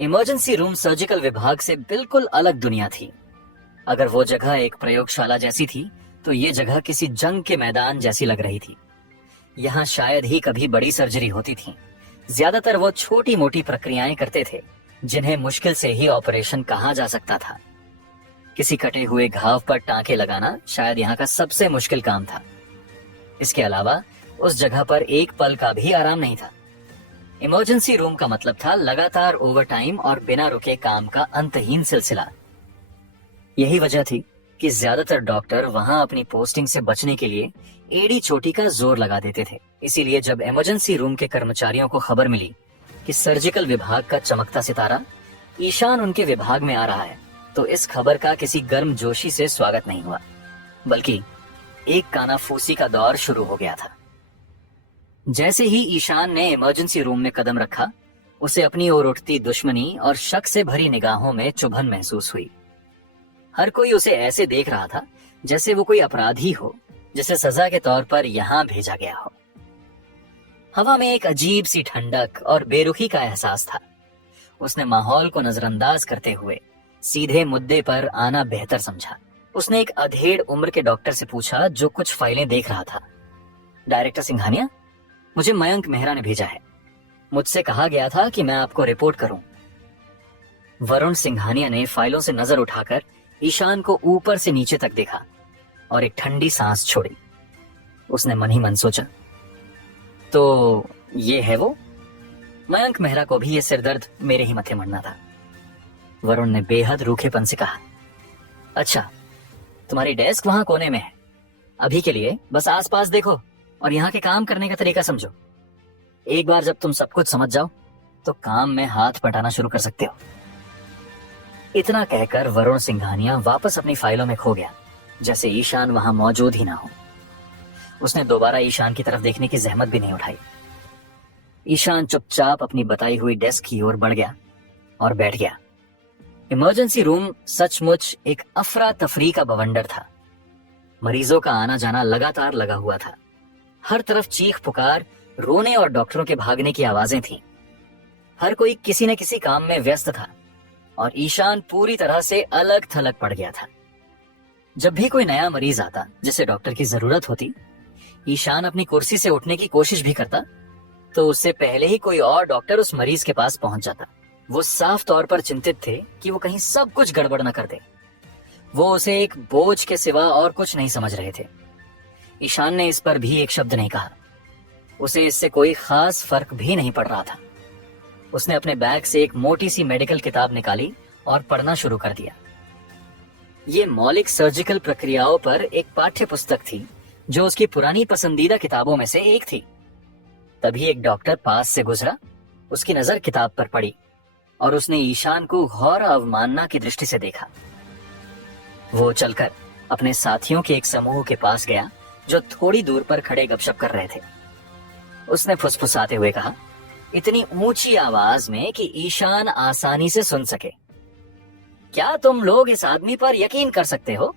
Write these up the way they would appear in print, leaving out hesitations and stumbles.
Emergency room surgical विभाग से बिल्कुल अलग दुनिया थी। अगर वो जगह एक प्रयोगशाला जैसी थी तो ये जगह किसी जंग के मैदान जैसी लग रही थी। यहाँ शायद ही कभी बड़ी सर्जरी होती थी। ज्यादातर वो छोटी मोटी प्रक्रियाएं करते थे जिन्हें मुश्किल से ही ऑपरेशन कहा जा सकता था। किसी कटे हुए घाव पर टांके लगाना शायद यहाँ का सबसे मुश्किल काम था। इसके अलावा उस जगह पर एक पल का भी आराम नहीं था। इमरजेंसी रूम का मतलब था लगातार ओवरटाइम और बिना रुके काम का अंतहीन सिलसिला। यही वजह थी कि ज्यादातर डॉक्टर वहां अपनी पोस्टिंग से बचने के लिए एड़ी चोटी का जोर लगा देते थे। इसीलिए जब इमरजेंसी रूम के कर्मचारियों को खबर मिली कि सर्जिकल विभाग का चमकता सितारा ईशान उनके विभाग में आ रहा है, तो इस खबर का किसी गर्मजोशी से स्वागत नहीं हुआ, बल्कि एक कानाफूसी का दौर शुरू हो गया था। जैसे ही ईशान ने इमरजेंसी रूम में कदम रखा, उसे अपनी ओर उठती दुश्मनी और शक से भरी निगाहों में चुभन महसूस हुई। हर कोई उसे ऐसे देख रहा था जैसे वो कोई अपराधी हो जिसे सजा के तौर पर यहाँ भेजा गया हो। हवा में एक अजीब सी ठंडक और बेरुखी का एहसास था। उसने माहौल को नजरअंदाज करते हुए सीधे मुद्दे पर आना बेहतर समझा। उसने एक अधेड़ उम्र के डॉक्टर से पूछा जो कुछ फाइलें देख रहा था। डायरेक्टर सिंघानिया, मुझे मयंक मेहरा ने भेजा है। मुझसे कहा गया था कि मैं आपको रिपोर्ट करूं। वरुण सिंघानिया ने फाइलों से नजर उठाकर ईशान को ऊपर से नीचे तक देखा और एक ठंडी सांस छोड़ी। उसने मन ही मन सोचा, तो ये है वो। मयंक मेहरा को भी ये सिरदर्द मेरे ही मथे मरना था। वरुण ने बेहद रूखेपन से कहा, अच्छा, तुम्हारी डेस्क वहां कोने में है। अभी के लिए बस आसपास देखो और यहाँ के काम करने का तरीका समझो। एक बार जब तुम सब कुछ समझ जाओ तो काम में हाथ बटाना शुरू कर सकते हो। इतना कहकर वरुण सिंघानिया वापस अपनी फाइलों में खो गया, जैसे ईशान वहां मौजूद ही ना हो। उसने दोबारा ईशान की तरफ देखने की जहमत भी नहीं उठाई। ईशान चुपचाप अपनी बताई हुई डेस्क की ओर बढ़ गया और बैठ गया। इमरजेंसी रूम सचमुच एक अफरा तफरी का बवंडर था। मरीजों का आना जाना लगातार लगा हुआ था। हर तरफ चीख पुकार, रोने और डॉक्टरों के भागने की आवाजें थीं। हर कोई किसी न किसी काम में व्यस्त था और ईशान पूरी तरह से अलग थलग पड़ गया था। जब भी कोई नया मरीज आता जिसे डॉक्टर की जरूरत होती, ईशान अपनी कुर्सी से उठने की कोशिश भी करता तो उससे पहले ही कोई और डॉक्टर उस मरीज के पास पहुंच जाता। वो साफ तौर पर चिंतित थे कि वो कहीं सब कुछ गड़बड़ न कर दे। वो उसे एक बोझ के सिवा और कुछ नहीं समझ रहे थे। ईशान ने इस पर भी एक शब्द नहीं कहा। उसे इससे कोई खास फर्क भी नहीं पड़ रहा था। उसने अपने बैग से एक मोटी सी मेडिकल किताब निकाली और पढ़ना शुरू कर दिया। ये मौलिक सर्जिकल प्रक्रियाओं पर एक पाठ्य पुस्तक थी जो उसकी पुरानी पसंदीदा किताबों में से एक थी। तभी एक डॉक्टर पास से गुजरा। उसकी नजर किताब पर पड़ी और उसने ईशान को घोर अवमानना की दृष्टि से देखा। वो चलकर अपने साथियों के एक समूह के पास गया जो थोड़ी दूर पर खड़े गपशप कर रहे थे। उसने फुसफुसाते हुए कहा, इतनी ऊंची आवाज में कि ईशान आसानी से सुन सके, क्या तुम लोग इस आदमी पर यकीन कर सकते हो?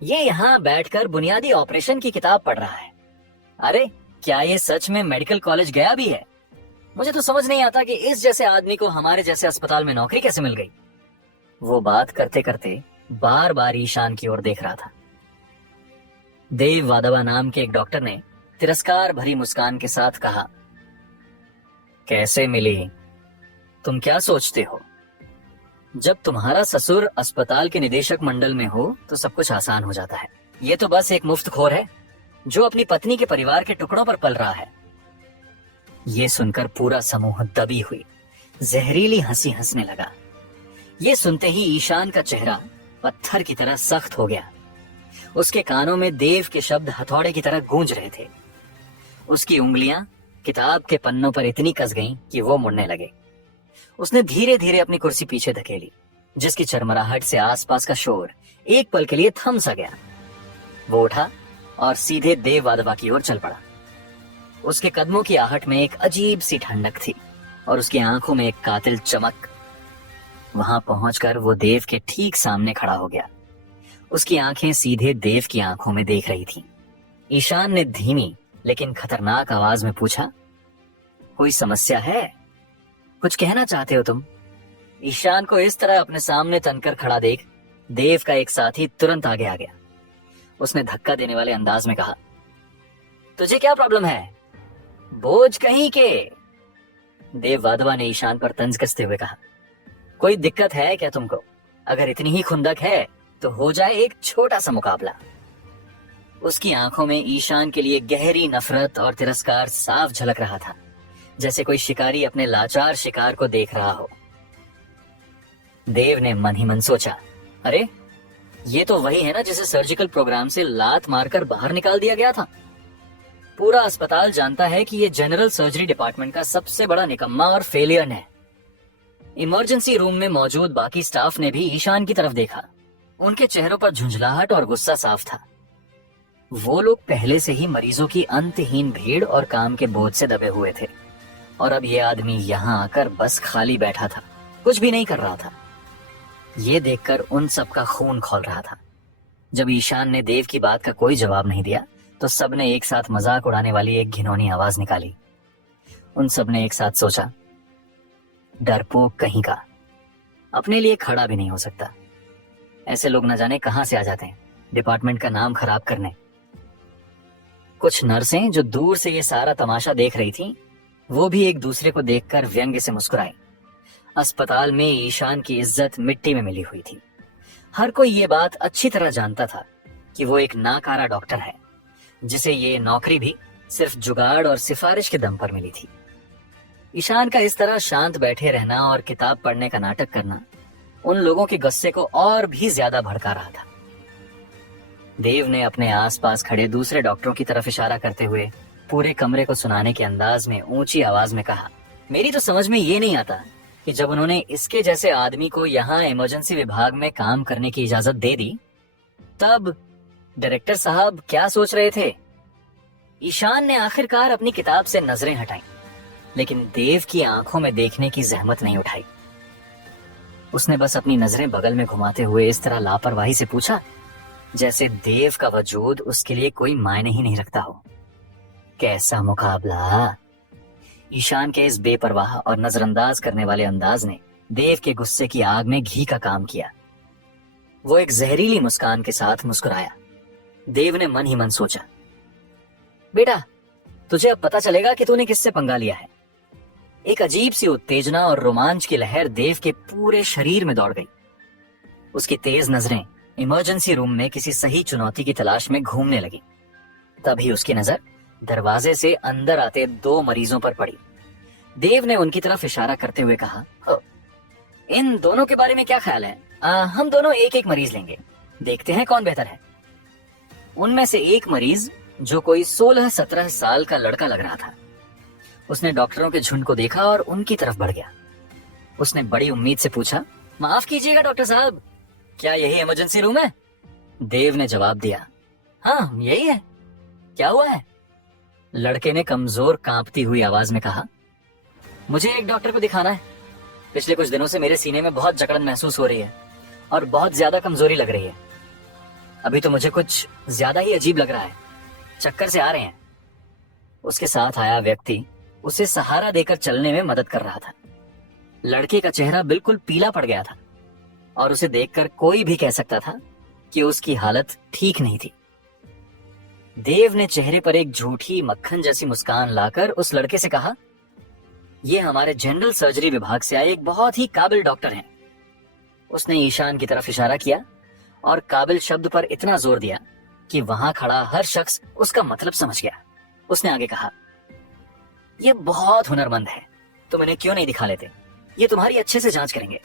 ये यहाँ बैठकर बुनियादी ऑपरेशन की किताब पढ़ रहा है। अरे, क्या ये सच में मेडिकल कॉलेज गया भी है? मुझे तो समझ नहीं आता कि इस जैसे आदमी को हमारे जैसे अस्पताल में नौकरी कैसे मिल गई। वो बात करते करते बार बार ईशान की ओर देख रहा था। देव वादवा नाम के एक डॉक्टर ने तिरस्कार भरी मुस्कान के साथ कहा, कैसे मिली? तुम क्या सोचते हो? जब तुम्हारा ससुर अस्पताल के निदेशक मंडल में हो तो सब कुछ आसान हो जाता है। ये तो बस एक मुफ्तखोर है जो अपनी पत्नी के परिवार के टुकड़ों पर पल रहा है। ये सुनकर पूरा समूह दबी हुई जहरीली हंसी हंसने लगा। ये सुनते ही ईशान का चेहरा पत्थर की तरह सख्त हो गया। उसके कानों में देव के शब्द हथौड़े की तरह गूंज रहे थे। उसकी उंगलियां किताब के पन्नों पर इतनी कस गईं कि वो मुड़ने लगे। उसने धीरे धीरे अपनी कुर्सी पीछे धकेली, जिसकी चरमराहट से आसपास का शोर एक पल के लिए थम सा गया। वो उठा और सीधे देव वादवा की ओर चल पड़ा। उसके कदमों की आहट में एक अजीब सी ठंडक थी और उसकी आंखों में एक कातिल चमक। वहां पहुंचकर वो देव के ठीक सामने खड़ा हो गया। उसकी आंखें सीधे देव की आंखों में देख रही थीं। ईशान ने धीमी लेकिन खतरनाक आवाज में पूछा, कोई समस्या है? कुछ कहना चाहते हो तुम? ईशान को इस तरह अपने सामने तनकर खड़ा देख देव का एक साथी तुरंत आगे आ गया। उसने धक्का देने वाले अंदाज में कहा, तुझे क्या प्रॉब्लम है, बोझ कहीं के। देव वाधवा ने ईशान पर तंज कसते हुए कहा, कोई दिक्कत है क्या तुमको? अगर इतनी ही खुंदक है तो हो जाए एक छोटा सा मुकाबला। उसकी आंखों में ईशान के लिए गहरी नफरत और तिरस्कार साफ झलक रहा था, जैसे कोई शिकारी अपने लाचार शिकार को देख रहा हो। देव ने मन ही मन सोचा, अरे ये तो वही है ना जिसे सर्जिकल प्रोग्राम से लात मारकर बाहर निकाल दिया गया था। पूरा अस्पताल जानता है कि ये जनरल सर्जरी डिपार्टमेंट का सबसे बड़ा निकम्मा और फेलियर है। इमरजेंसी रूम में मौजूद बाकी स्टाफ ने भी ईशान की तरफ देखा। उनके चेहरों पर झुंझलाहट और गुस्सा साफ था। वो लोग पहले से ही मरीजों की अंतहीन भीड़ और काम के बोझ से दबे हुए थे, और अब ये आदमी यहाँ आकर बस खाली बैठा था, कुछ भी नहीं कर रहा था। ये देखकर उन सबका खून खौल रहा था। जब ईशान ने देव की बात का कोई जवाब नहीं दिया तो सबने एक साथ मजाक उड़ाने वाली एक घिनौनी आवाज निकाली। उन सबने एक साथ सोचा, डरपोक कहीं का, अपने लिए खड़ा भी नहीं हो सकता। ऐसे लोग न जाने कहां से आ जाते हैं डिपार्टमेंट का नाम खराब करने। कुछ नर्सें जो दूर से ये सारा तमाशा देख रही थीं, वो भी एक दूसरे को देखकर व्यंग्य से मुस्कुराई। अस्पताल में ईशान की इज्जत मिट्टी में मिली हुई थी। हर कोई ये बात अच्छी तरह जानता था कि वो एक नाकारा डॉक्टर है, जिसे ये नौकरी भी सिर्फ जुगाड़ और सिफारिश के दम पर मिली थी। ईशान का इस तरह शांत बैठे रहना और किताब पढ़ने का नाटक करना उन लोगों के गुस्से को और भी ज्यादा भड़का रहा था। देव ने अपने आसपास खड़े दूसरे डॉक्टरों की तरफ इशारा करते हुए पूरे कमरे को सुनाने के अंदाज में ऊंची आवाज में कहा, मेरी तो समझ में ये नहीं आता कि जब उन्होंने इसके जैसे आदमी को यहाँ इमरजेंसी विभाग में काम करने की इजाजत दे दी, तब डायरेक्टर साहब क्या सोच रहे थे। ईशान ने आखिरकार अपनी किताब से नजरें हटाई, लेकिन देव की आंखों में देखने की जहमत नहीं उठाई। उसने बस अपनी नजरें बगल में घुमाते हुए इस तरह लापरवाही से पूछा, जैसे देव का वजूद उसके लिए कोई मायने ही नहीं रखता हो। कैसा मुकाबला। ईशान के इस बेपरवाह और नजरअंदाज करने वाले अंदाज ने देव के गुस्से की आग में घी का काम किया। वो एक जहरीली मुस्कान के साथ मुस्कुराया। देव ने मन ही मन सोचा, बेटा तुझे अब पता चलेगा कि तूने किससे पंगा लिया है। एक अजीब सी उत्तेजना और रोमांच की लहर देव के पूरे शरीर में दौड़ गई। उसकी तेज नजरें इमरजेंसी रूम में किसी सही चुनौती की तलाश में घूमने लगी। तभी उसकी नजर दरवाजे से अंदर आते 2 मरीजों पर पड़ी। देव ने उनकी तरफ इशारा करते हुए कहा, इन दोनों के बारे में क्या ख्याल है? हम दोनों एक एक मरीज लेंगे, देखते हैं कौन बेहतर है। उनमें से एक मरीज, जो कोई 16-17 साल का लड़का लग रहा था, उसने डॉक्टरों के झुंड को देखा और उनकी तरफ बढ़ गया। उसने बड़ी उम्मीद से पूछा, माफ कीजिएगा डॉक्टर साहब, क्या यही इमरजेंसी रूम है? देव ने जवाब दिया, हाँ यही है, क्या हुआ है? लड़के ने कमजोर कांपती हुई आवाज में कहा, मुझे एक डॉक्टर को दिखाना है। पिछले कुछ दिनों से मेरे सीने में बहुत जकड़न महसूस हो रही है और बहुत ज्यादा कमजोरी लग रही है। अभी तो मुझे कुछ ज्यादा ही अजीब लग रहा है, चक्कर से आ रहे हैं। उसके साथ आया व्यक्ति उसे सहारा देकर चलने में मदद कर रहा था। लड़के का चेहरा बिल्कुल पीला पड़ गया था और उसे देखकर कोई भी कह सकता था कि उसकी हालत ठीक नहीं थी। देव ने चेहरे पर एक झूठी मक्खन जैसी मुस्कान लाकर उस लड़के से कहा, ये हमारे जनरल सर्जरी विभाग से आए एक बहुत ही काबिल डॉक्टर हैं। उसने ईशान की तरफ इशारा किया और काबिल शब्द पर इतना जोर दिया कि वहां खड़ा हर शख्स उसका मतलब समझ गया। उसने आगे कहा, ये बहुत हुनरमंद है, तुम इन्हें क्यों नहीं दिखा लेते? ये तुम्हारी अच्छे से जांच करेंगे।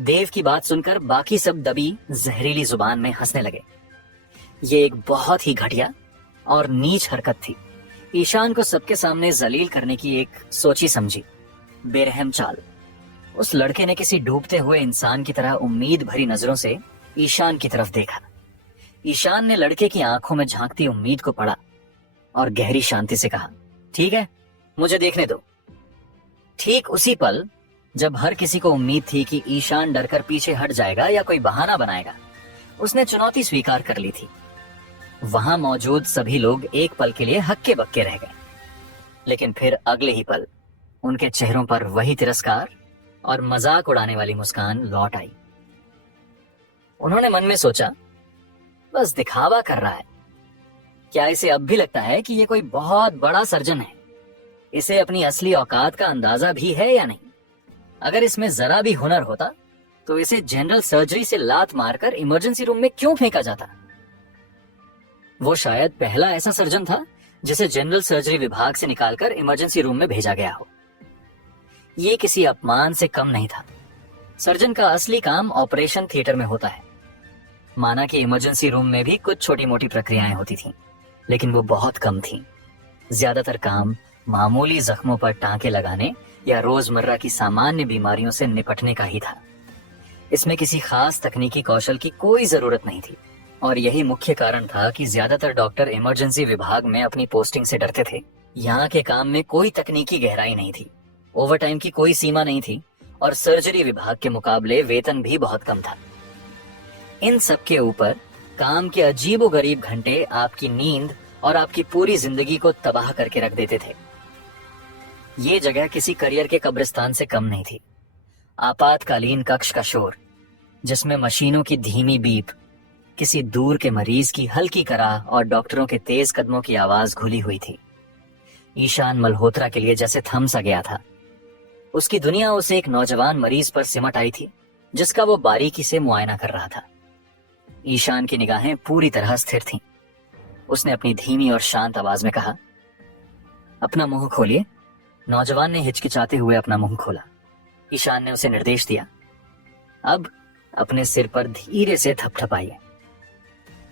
देव की बात सुनकर बाकी सब दबी जहरीली जुबान में हंसने लगे। ये एक बहुत ही घटिया और नीच हरकत थी। ईशान को सबके सामने जलील करने की एक सोची समझी बेरहम चाल। उस लड़के ने किसी डूबते हुए इंसान की तरह उम्मीद भरी नजरों से ईशान की तरफ देखा। ईशान ने लड़के की आंखों में झांकती उम्मीद को पढ़ा और गहरी शांति से कहा, ठीक है, मुझे देखने दो। ठीक उसी पल जब हर किसी को उम्मीद थी कि ईशान डरकर पीछे हट जाएगा या कोई बहाना बनाएगा, उसने चुनौती स्वीकार कर ली थी। वहां मौजूद सभी लोग एक पल के लिए हक्के बक्के रह गए, लेकिन फिर अगले ही पल उनके चेहरों पर वही तिरस्कार, और मजाक उड़ाने वाली मुस्कान लौट आई। उन्होंने मन में सोचा, बस दिखावा कर रहा है। क्या इसे अब भी लगता है कि ये कोई बहुत बड़ा सर्जन है? इसे अपनी असली औकात का अंदाजा भी है या नहीं? अगर इसमें जरा भी हुनर होता तो इसे जनरल सर्जरी से लात मारकर इमरजेंसी रूम में क्यों फेंका जाता? वो शायद पहला ऐसा सर्जन था जिसे जनरल सर्जरी विभाग से निकालकर इमरजेंसी रूम में भेजा गया हो। ये किसी अपमान से कम नहीं था। सर्जन का असली काम ऑपरेशन थिएटर में होता है। माना कि इमरजेंसी रूम में भी कुछ छोटी मोटी प्रक्रियाएं होती थीं, लेकिन वो बहुत कम थीं। ज्यादातर काम मामूली जख्मों पर टांके लगाने या रोजमर्रा की सामान्य बीमारियों से निपटने का ही था। इसमें किसी खास तकनीकी कौशल की कोई जरूरत नहीं थी, और यही मुख्य कारण था कि ज्यादातर डॉक्टर इमरजेंसी विभाग में अपनी पोस्टिंग से डरते थे। यहाँ के काम में कोई तकनीकी गहराई नहीं थी, ओवरटाइम की कोई सीमा नहीं थी, और सर्जरी विभाग के मुकाबले वेतन भी बहुत कम था। इन सब के ऊपर काम के अजीबोगरीब घंटे आपकी नींद और आपकी पूरी जिंदगी को तबाह करके रख देते थे। ये जगह किसी करियर के कब्रिस्तान से कम नहीं थी। आपातकालीन कक्ष का शोर, जिसमें मशीनों की धीमी बीप, किसी दूर के मरीज की हल्की कराह और डॉक्टरों के तेज कदमों की आवाज घुली हुई थी। ईशान मल्होत्रा के लिए जैसे थम सा गया था। उसकी दुनिया उसे एक नौजवान मरीज पर सिमट आई थी, जिसका वो बारीकी से मुआयना कर रहा था। ईशान की निगाहें पूरी तरह स्थिर थीं। उसने अपनी धीमी और शांत आवाज में कहा, अपना मुंह खोलिए। नौजवान ने हिचकिचाते हुए अपना मुंह खोला। ईशान ने उसे निर्देश दिया, अब अपने सिर पर धीरे से थपथपाइए।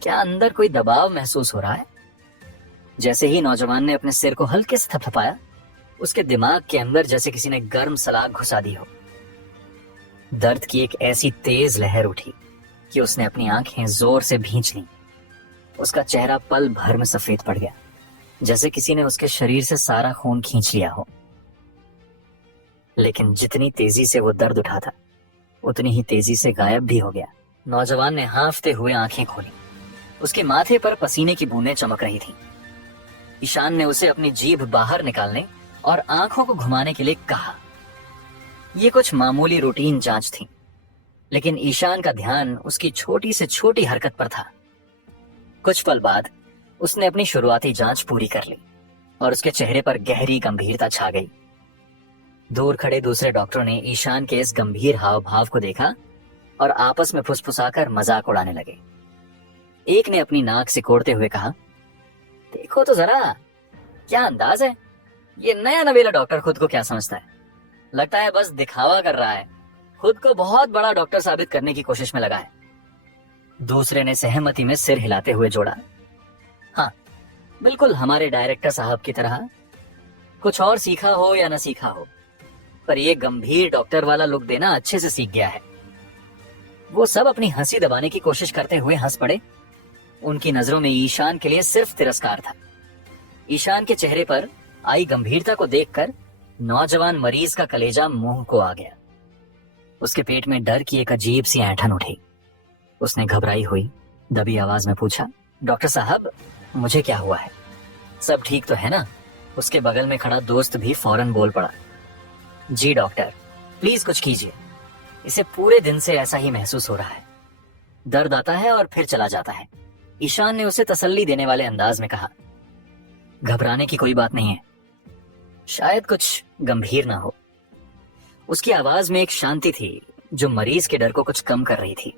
क्या अंदर कोई दबाव महसूस हो रहा है? जैसे ही नौजवान ने अपने सिर को हल्के से थपथपाया, उसके दिमाग के अंदर जैसे किसी ने गर्म सलाख घुसा दी हो। दर्द की एक ऐसी तेज लहर उठी कि उसने अपनी आंखें जोर से भींच लीं। उसका चेहरा पल भर में सफेद पड़ गया, जैसे किसी ने उसके शरीर से सारा खून खींच लिया हो। लेकिन जितनी तेजी से वो दर्द उठा था, उतनी ही तेजी से गायब भी हो गया। नौजवान ने हांफते हुए आंखें खोली। उसके माथे पर पसीने की बूंदें चमक रही थीं। ईशान ने उसे अपनी जीभ बाहर निकालने और आंखों को घुमाने के लिए कहा। ये कुछ मामूली रूटीन जांच थी, लेकिन ईशान का ध्यान उसकी छोटी से छोटी हरकत पर था। कुछ पल बाद उसने अपनी शुरुआती जांच पूरी कर ली और उसके चेहरे पर गहरी गंभीरता छा गई। दूर खड़े दूसरे डॉक्टरों ने ईशान के इस गंभीर हाव भाव को देखा और आपस में फुसफुसाकर मजाक उड़ाने लगे। एक ने अपनी नाक सिकोड़ते हुए कहा, देखो तो जरा, क्या अंदाज है। ये नया नवेला डॉक्टर खुद को क्या समझता है? लगता है बस दिखावा कर रहा है, खुद को बहुत बड़ा डॉक्टर साबित करने की कोशिश में लगा है। दूसरे ने सहमति में सिर हिलाते हुए जोड़ा, हाँ, बिल्कुल हमारे डायरेक्टर साहब की तरह। कुछ और सीखा हो या न सीखा हो, पर ये गंभीर डॉक्टर वाला लुक देना अच्छे से सीख गया है। वो सब अपनी हंसी दबाने की कोशिश करते हुए हंस पड़े। उनकी नजरों में ईशान के लिए सिर्फ तिरस्कार था। ईशान के चेहरे पर आई गंभीरता को देखकर नौजवान मरीज का कलेजा मुंह को आ गया। उसके पेट में डर की एक अजीब सी ऐंठन उठी। उसने घबराई हुई दबी आवाज में पूछा, डॉक्टर साहब, मुझे क्या हुआ है? सब ठीक तो है ना? उसके बगल में खड़ा दोस्त भी फौरन बोल पड़ा, जी डॉक्टर, प्लीज कुछ कीजिए। इसे पूरे दिन से ऐसा ही महसूस हो रहा है। दर्द आता है और फिर चला जाता है। ईशान ने उसे तसल्ली देने वाले अंदाज में कहा, घबराने की कोई बात नहीं है, शायद कुछ गंभीर ना हो। उसकी आवाज में एक शांति थी जो मरीज के डर को कुछ कम कर रही थी।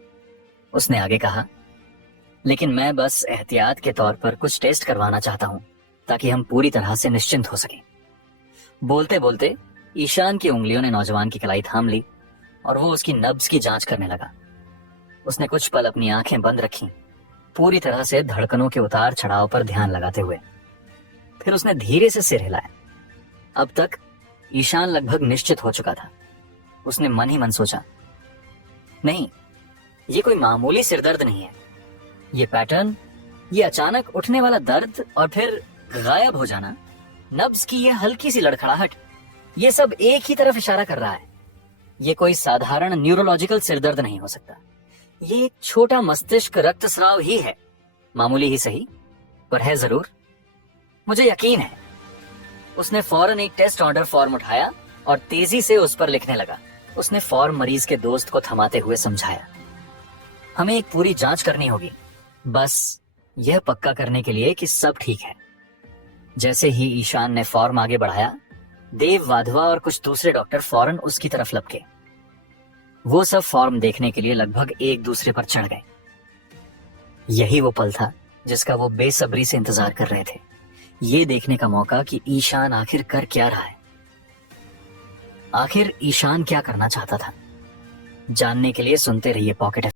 उसने आगे कहा, लेकिन मैं बस एहतियात के तौर पर कुछ टेस्ट करवाना चाहता हूं ताकि हम पूरी तरह से निश्चिंत हो सकें। बोलते बोलते ईशान की उंगलियों ने नौजवान की कलाई थाम ली और वो उसकी नब्ज की जांच करने लगा। उसने कुछ पल अपनी आंखें बंद रखीं, पूरी तरह से धड़कनों के उतार चढ़ाव पर ध्यान लगाते हुए। फिर उसने धीरे से सिर हिलाया। अब तक ईशान लगभग निश्चित हो चुका था। उसने मन ही मन सोचा, नहीं, ये कोई मामूली सिरदर्द नहीं है। ये पैटर्न, ये अचानक उठने वाला दर्द और फिर गायब हो जाना, नब्ज की ये हल्की सी लड़खड़ाहट, ये सब एक ही तरफ इशारा कर रहा है। ये कोई साधारण न्यूरोलॉजिकल सिरदर्द नहीं हो सकता। ये एक छोटा मस्तिष्क रक्तस्राव ही है, मामूली ही सही, पर है जरूर। मुझे यकीन है। उसने फौरन एक टेस्ट ऑर्डर फॉर्म उठाया और तेजी से उस पर लिखने लगा। उसने फॉर्म मरीज के दोस्त को थमाते हुए समझाया, हमें एक पूरी जांच करनी होगी, बस यह पक्का करने के लिए कि सब ठीक है। जैसे ही ईशान ने फॉर्म आगे बढ़ाया, देव वाधवा और कुछ दूसरे डॉक्टर फौरन उसकी तरफ लपके। वो सब फॉर्म देखने के लिए लगभग एक दूसरे पर चढ़ गए। यही वो पल था जिसका वो बेसब्री से इंतजार कर रहे थे, ये देखने का मौका कि ईशान आखिर कर क्या रहा है। आखिर ईशान क्या करना चाहता था? जानने के लिए सुनते रहिए पॉकेट